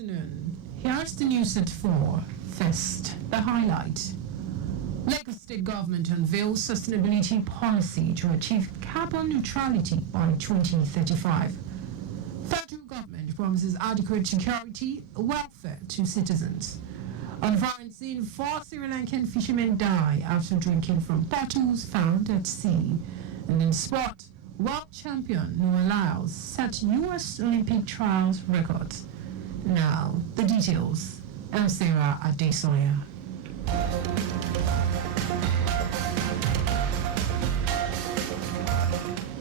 afternoon. Here's the news at 4. First, the highlight. Lagos State Government unveils sustainability policy to achieve carbon neutrality by 2035. Federal government promises adequate security, welfare to citizens. On foreign scene, 4 Sri Lankan fishermen die after drinking from bottles found at sea. And in sport, world champion Noah Lyles set U.S. Olympic trials records. Now, the details. I'm Sarah Adesanya.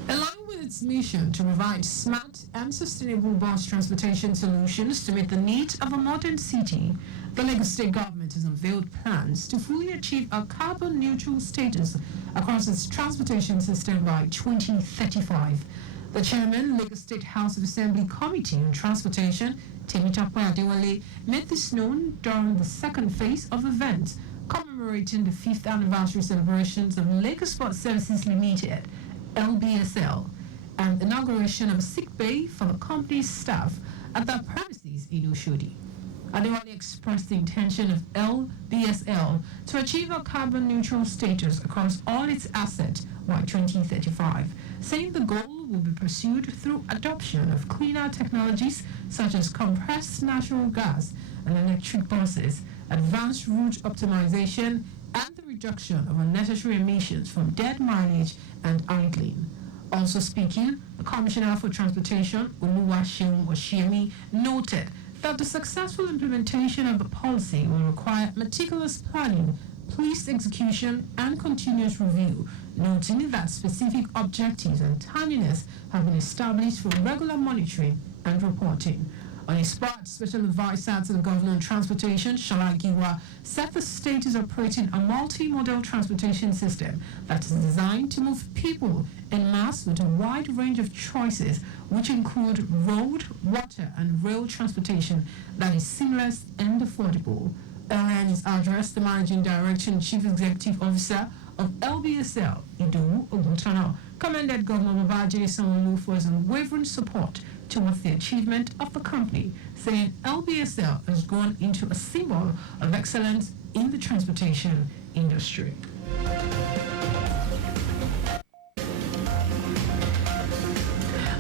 Along with its mission to provide smart and sustainable bus transportation solutions to meet the needs of a modern city, the Lagos State Government has unveiled plans to fully achieve a carbon-neutral status across its transportation system by 2035. The chairman, Lagos State House of Assembly Committee on Transportation, Temitope Adewale, made this known during the second phase of events commemorating the 5th anniversary celebrations of Lagos Sport Services Limited, LBSL, and inauguration of a sick bay for the company's staff at their premises in Oshodi. Adewale expressed the intention of LBSL to achieve a carbon-neutral status across all its assets by 2035, saying the goal will be pursued through adoption of cleaner technologies such as compressed natural gas and electric buses, advanced route optimization, and the reduction of unnecessary emissions from dead mileage and idling. Also speaking, the Commissioner for Transportation, Oluwaseun Oshiemi, noted that the successful implementation of the policy will require meticulous planning, police execution, and continuous review, noting that specific objectives and timeliness have been established for regular monitoring and reporting. On his part, Special Advisor to the Governor on Transportation, Shala Giwa, said the state is operating a multi-modal transportation system that is designed to move people en masse with a wide range of choices, which include road, water, and rail transportation that is seamless and affordable. Earlier in his address, the Managing Director and Chief Executive Officer of LBSL, Idowu Oguntana, commended Governor Babajide Sanwo-Olu for his unwavering support towards the achievement of the company, saying LBSL has grown into a symbol of excellence in the transportation industry.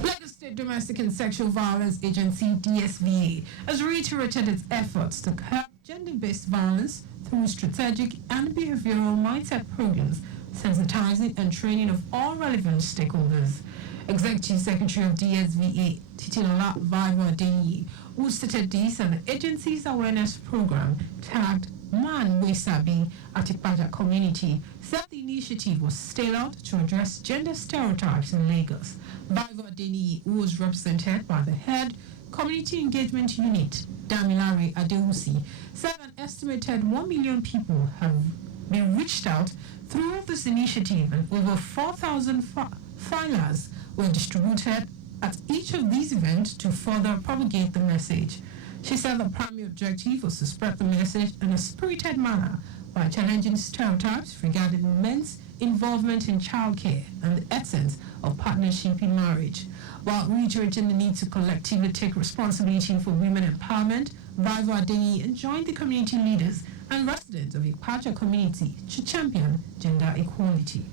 Lagos State Domestic and Sexual Violence Agency, DSVA, has reiterated its efforts to curb gender-based violence through strategic and behavioral mindset programs, sensitizing and training of all relevant stakeholders. Executive Secretary of DSVA, Titilola Vaivo Adeniyi, who stated this at the agency's awareness program tagged Man We Sabi at Ipaja community, said the initiative was tailored to address gender stereotypes in Lagos. Vaivo Adeniyi, who was represented by the head Community Engagement Unit, Damilare Adewusi, said an estimated 1 million people have been reached out through this initiative, and over 4,000 flyers were distributed at each of these events to further propagate the message. She said the primary objective was to spread the message in a spirited manner by challenging stereotypes regarding men's involvement in childcare and the essence of partnership in marriage. While reiterating the need to collectively take responsibility for women empowerment, Vaivo Adeniyi enjoined the community leaders and residents of the Ipaja community to champion gender equality.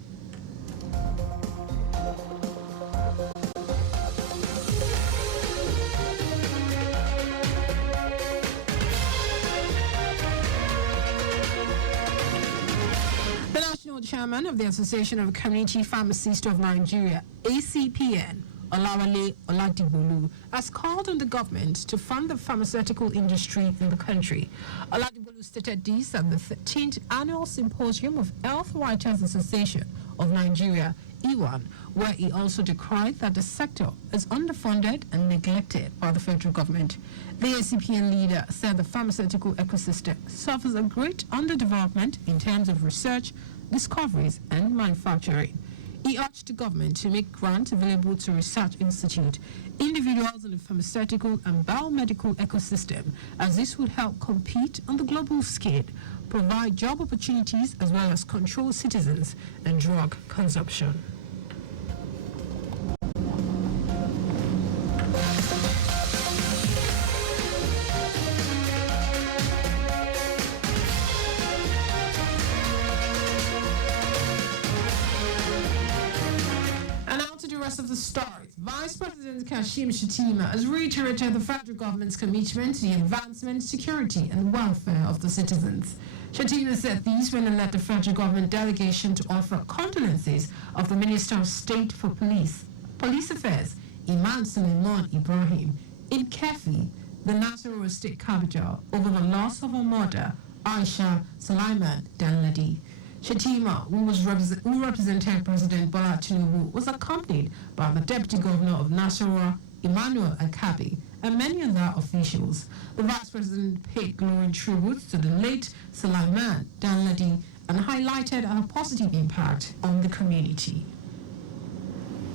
The National Chairman of the Association of Community Pharmacists of Nigeria, ACPN, Olawale Oladibolu, has called on the government to fund the pharmaceutical industry in the country. Oladibolu stated this at the 13th Annual Symposium of Health Writers Association of Nigeria, EWAN, where he also decried that the sector is underfunded and neglected by the federal government. The ACPN leader said the pharmaceutical ecosystem suffers a great underdevelopment in terms of research, discoveries, and manufacturing. He urged the government to make grants available to research institutes, individuals in the pharmaceutical and biomedical ecosystem, as this would help compete on the global scale, provide job opportunities, as well as control citizens and drug consumption. the stories, Vice President Kashim Shettima has reiterated the federal government's commitment to the advancement, security, and welfare of the citizens. Shettima said these when he led the federal government delegation to offer condolences of the Minister of State for Police Affairs, Imam Suleiman Ibrahim, in Kefi, the Nasarawa state capital, over the loss of her mother, Aisha Sulaiman Danladi. Shettima, who represented President Bola Tinubu, was accompanied by the Deputy Governor of Nasarawa, Emmanuel Akabi, and many other officials. The Vice President paid glowing tributes to the late Sulaiman Danladi and highlighted her positive impact on the community.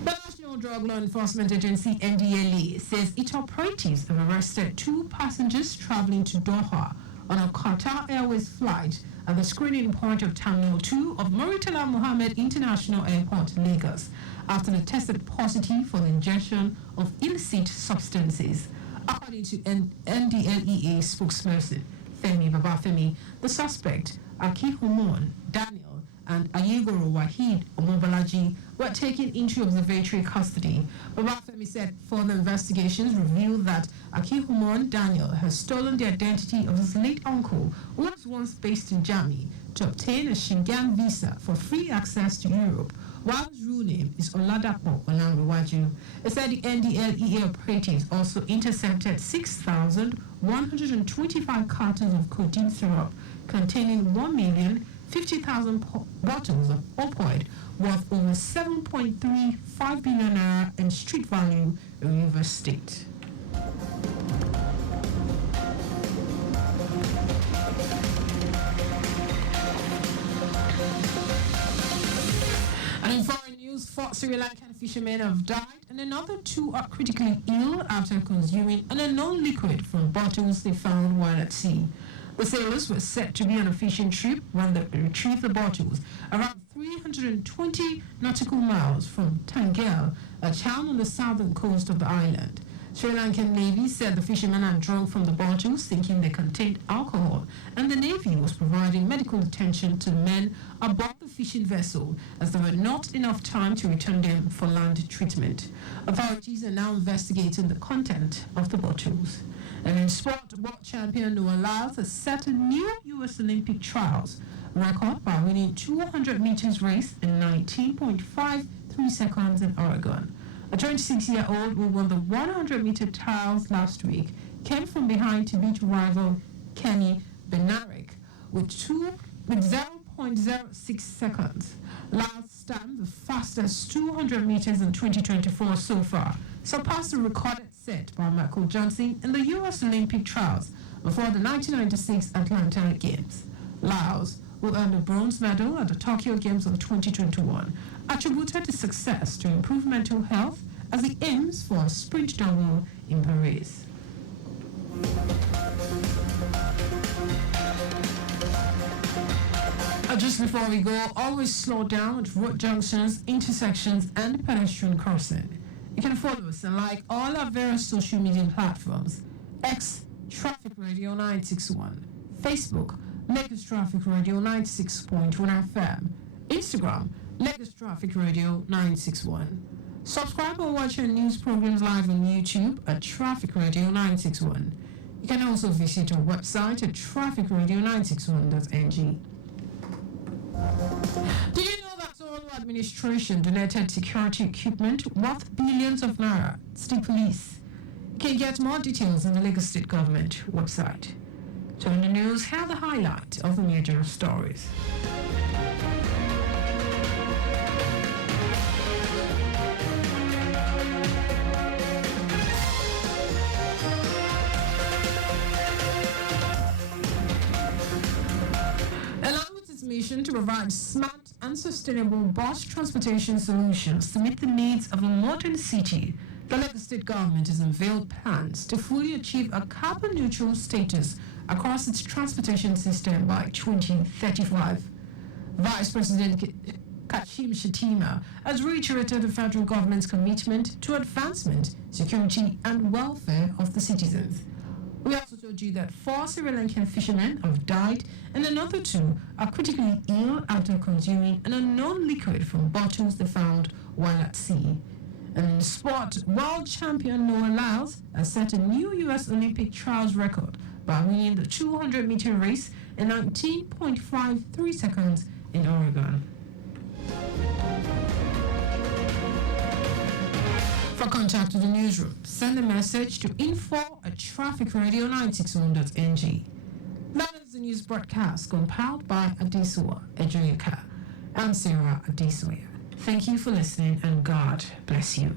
The National Drug Law Enforcement Agency NDLEA says its operatives have arrested 2 passengers traveling to Doha on a Qatar Airways flight at the screening point of Terminal 2 of Murtala Mohammed International Airport, Lagos, after they tested positive for the ingestion of illicit substances. According to NDLEA spokesperson Femi Babafemi, the suspect, Akihumon Daniel, and Ayegoro Wahid Omobalaji were taken into observatory custody. Babafemi said further investigations revealed that Akihumon Daniel has stolen the identity of his late uncle, who was once based in Germany, to obtain a Schengen visa for free access to Europe, while his real name is Oladapo Olanrewaju. It said the NDLEA operatives also intercepted 6,125 cartons of codeine syrup containing 1,050,000 bottles of opioid worth over 7.35 billion naira in street value in Rivers State. And in foreign news, 4 Sri Lankan fishermen have died and another 2 are critically ill after consuming an unknown liquid from bottles they found while at sea. The sailors were said to be on a fishing trip when they retrieved the bottles around 320 nautical miles from Tangel, a town on the southern coast of the island. Sri Lankan Navy said the fishermen had drunk from the bottles thinking they contained alcohol, and the Navy was providing medical attention to the men aboard the fishing vessel as there were not enough time to return them for land treatment. Authorities are now investigating the content of the bottles. And in sport, world champion Noah Lyles has set a new U.S. Olympic trials record by winning 200 meters race in 19.53 seconds in Oregon. A 26-year-old who won the 100-meter trials last week came from behind to beat rival Kenny Benarek with 0.06 seconds. Lyles stamped the fastest 200 meters in 2024 so far, surpassed the recorded set by Michael Johnson in the U.S. Olympic trials before the 1996 Atlanta Games. Lyles, who earned a bronze medal at the Tokyo Games of 2021, attributed his success to improved mental health as he aims for a sprint double in Paris. Just before we go, always slow down at road junctions, intersections, and pedestrian crossing. You can follow us and like all our various social media platforms: X Traffic Radio 961, Facebook Lagos Traffic Radio 96.1 FM, Instagram Lagos Traffic Radio 961. Subscribe or watch our news programs live on YouTube at Traffic Radio 961. You can also visit our website at trafficradio961.ng. Did you know that Solo administration donated security equipment worth billions of naira to state police? You can get more details on the Lagos State Government website. During the news, here are the highlights of the major stories. Mission to provide smart and sustainable bus transportation solutions to meet the needs of a modern city, the Lagos State Government has unveiled plans to fully achieve a carbon-neutral status across its transportation system by 2035. Vice President Kashim Shettima has reiterated the federal government's commitment to advancement, security, and welfare of the citizens. We also told you that 4 Sri Lankan fishermen have died and another 2 are critically ill after consuming an unknown liquid from bottles they found while at sea. And in sport, world champion Noah Lyles has set a new U.S. Olympic trials record by winning the 200-meter race in 19.53 seconds in Oregon. For contact with the newsroom, send a message to info@trafficradio961.ng. That is the news broadcast compiled by Adesanya Ejoyeka. I'm Sarah Adesoya. Thank you for listening and God bless you.